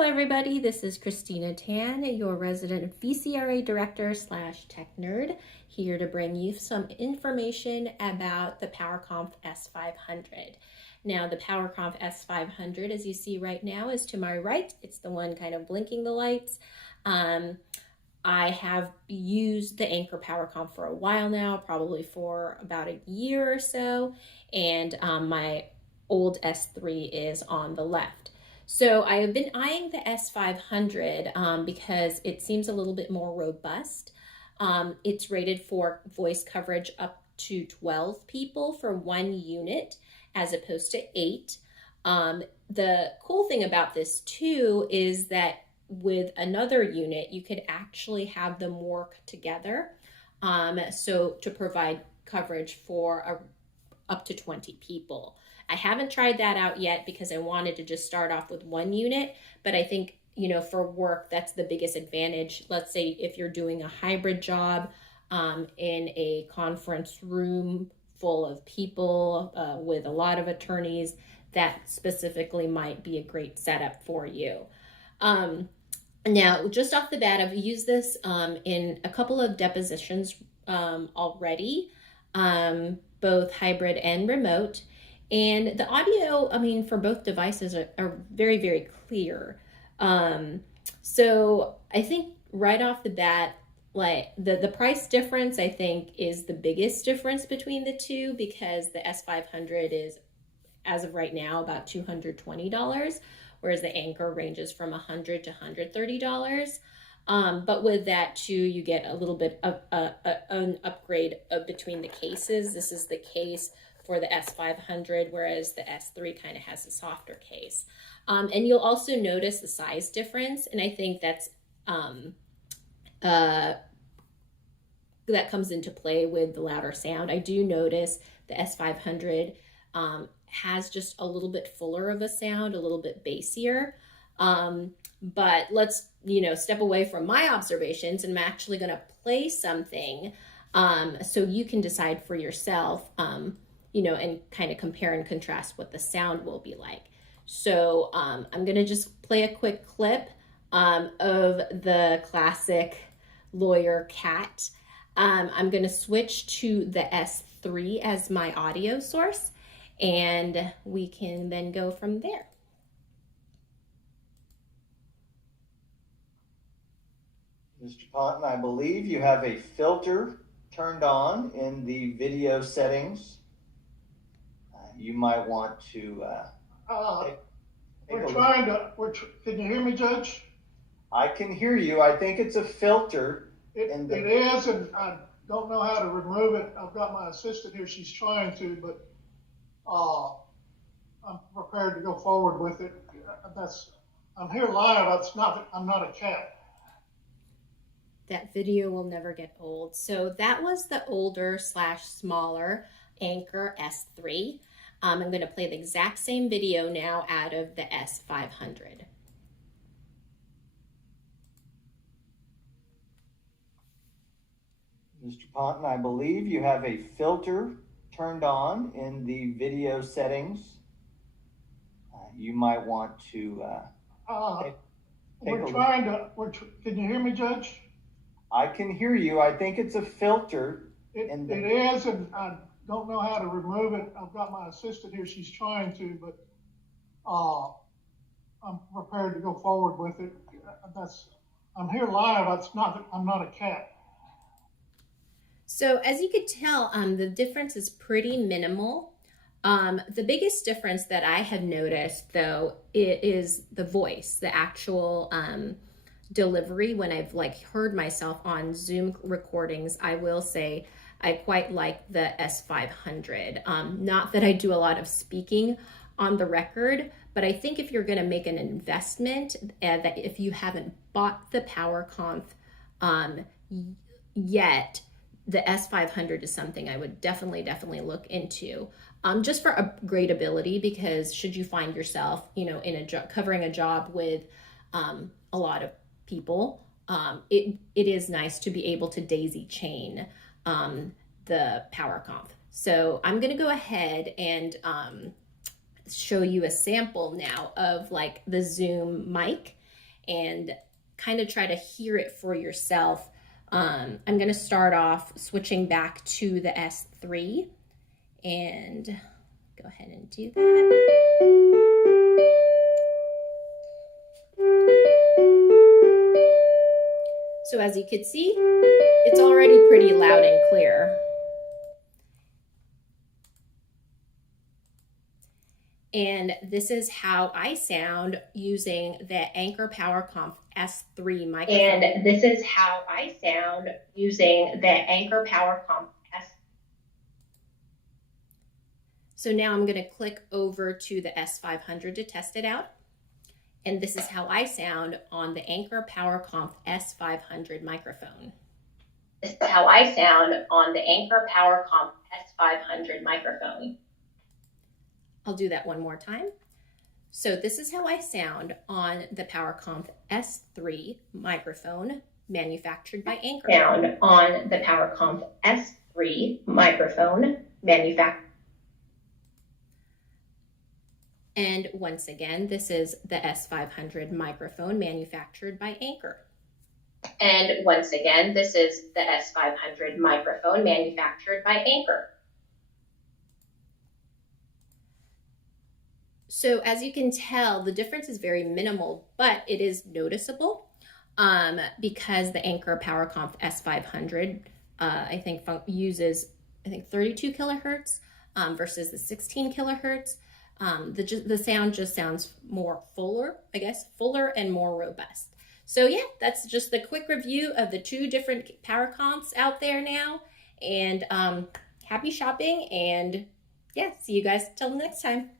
Hello everybody, this is Kristina Tan, your resident VCRA director / tech nerd, here to bring you some information about the PowerConf S500. Now the PowerConf S500, as you see right now, is to my right. It's the one kind of blinking the lights. I have used the Anker PowerConf for a while now, probably for about a year or so, and my old S3 is on the left. So I have been eyeing the S500 because it seems a little bit more robust. It's rated for voice coverage up to 12 people for 1 unit as opposed to 8. The cool thing about this too is that with another unit, you could actually have them work together. So to provide coverage for up to 20 people. I haven't tried that out yet because I wanted to just start off with 1 unit, but I think, for work, that's the biggest advantage. Let's say if you're doing a hybrid job in a conference room full of people with a lot of attorneys, that specifically might be a great setup for you. Now, just off the bat, I've used this in a couple of depositions already, both hybrid and remote. And the audio, for both devices are very, very clear. So I think right off the bat, like the price difference, I think, is the biggest difference between the two, because the S500 is, as of right now, about $220, whereas the Anker ranges from $100 to $130. But with that too, you get a little bit of an upgrade between the cases. This is the case for the S500, whereas the S3 kind of has a softer case. And you'll also notice the size difference, and I think that's that comes into play with the louder sound. I do notice the S500 has just a little bit fuller of a sound, a little bit bassier. But let's, step away from my observations, and I'm actually going to play something so you can decide for yourself, and kind of compare and contrast what the sound will be like. So I'm going to just play a quick clip of the classic lawyer cat. I'm going to switch to the S3 as my audio source, and we can then go from there. Mr. Ponton, I believe you have a filter turned on in the video settings. You might want to can you hear me, Judge? I can hear you. I think it's a filter. It is, and I don't know how to remove it. I've got my assistant here. She's trying to, but I'm prepared to go forward with it. I'm here live. I'm not a cat. That video will never get old. So that was the older / smaller Anker S3. I'm going to play the exact same video now out of the S500. Mr. Ponton, I believe you have a filter turned on in the video settings. You might want to can you hear me, Judge? I can hear you. I think it's a filter. It is, and I don't know how to remove it. I've got my assistant here. She's trying to, but I'm prepared to go forward with it. I'm here live. I'm not a cat. So as you could tell, the difference is pretty minimal. The biggest difference that I have noticed, though, is the voice, the actual delivery. When I've heard myself on Zoom recordings, I will say I quite like the S500. Not that I do a lot of speaking on the record, but I think if you're going to make an investment, that if you haven't bought the PowerConf yet, the S500 is something I would definitely look into, just for upgradability, because should you find yourself, in covering a job with a lot of people, it is nice to be able to daisy chain the PowerConf. So I'm going to go ahead and show you a sample now of the Zoom mic, and kind of try to hear it for yourself. I'm going to start off switching back to the S3 and go ahead and do that. So as you can see, it's already pretty loud and clear. And this is how I sound using the Anker PowerConf S3 microphone. And this is how I sound using the Anker PowerConf S3. So now I'm going to click over to the S500 to test it out. And this is how I sound on the Anker PowerConf S500 microphone. This is how I sound on the Anker PowerConf S500 microphone. I'll do that one more time. So this is how I sound on the PowerConf S3 microphone manufactured by Anker. Sound on the PowerConf S3 microphone manufactured. And once again, this is the S500 microphone manufactured by Anker. And once again, this is the S500 microphone manufactured by Anker. So as you can tell, the difference is very minimal, but it is noticeable because the Anker PowerConf S500, I think uses 32 kilohertz versus the 16 kilohertz. The sound just sounds more fuller and more robust. So yeah, that's just the quick review of the two different PowerConfs out there now. And happy shopping, and yeah, see you guys till next time.